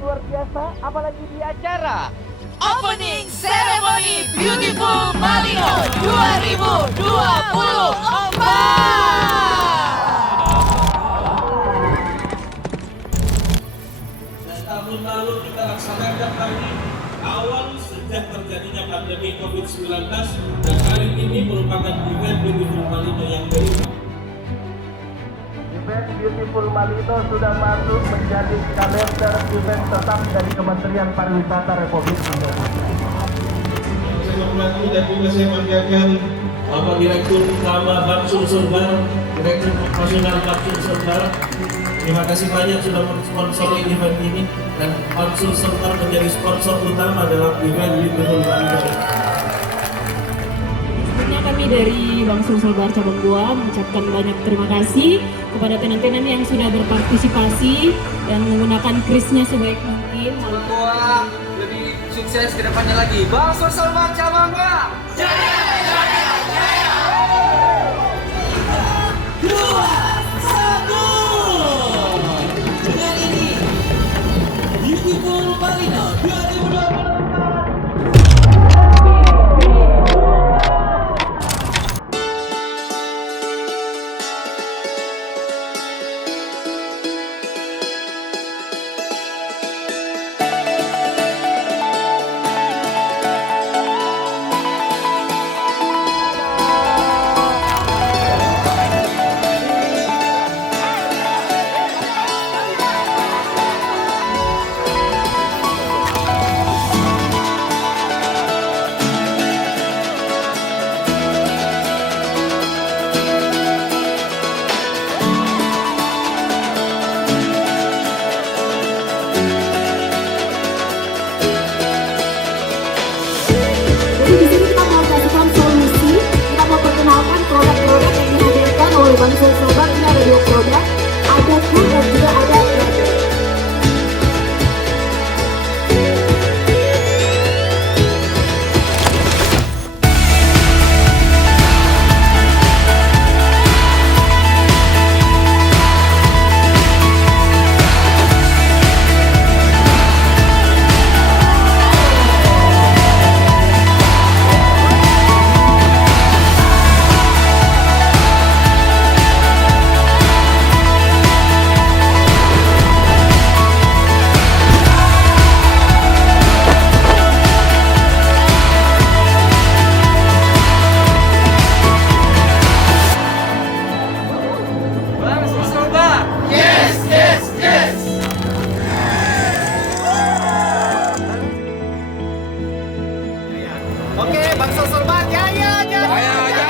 luar biasa, apalagi di acara Opening Ceremony Beautiful Malino 2024. Tahun lalu kita laksanakan lagi awal sejak terjadinya pandemi COVID-19 dan kali ini merupakan event Beautiful Malino yang kelima. Event Beautiful Malino sudah masuk menjadi kalender event tetap dari Kementerian Pariwisata Republik Indonesia. Saya menghormati dan juga saya banggakan Bapak Direktur Utama Bamsul Sulbar, Direktur Operasional Bamsul Sulbar. Terima kasih banyak sudah mensponsori event ini dan Bamsul Sulbar menjadi sponsor utama dalam event Beautiful Malino. Sebelumnya kami dari Bamsul Sulbar Cabang Goa mengucapkan banyak terima kasih kepada tenan-tenan yang sudah berpartisipasi dan menggunakan krisnya sebaik mungkin. Goa lebih sukses ke depannya lagi. Bamsul Sulbar Cabang Goa. Jaya, jaya, jaya. 2, 1. Dengan ini Beautiful Malino 2024. Jadi di sini kita mau kasihkan solusi, kita mau perkenalkan produk-produk yang dihadirkan oleh Bamsul Sulbar. Ini ada 2 produk, ada food dan juga ada leather. Bamsul Sulbar. Yes, yes, yes. Oke, Bamsul Sulbar. Jaya, jaya. Jaya, jaya.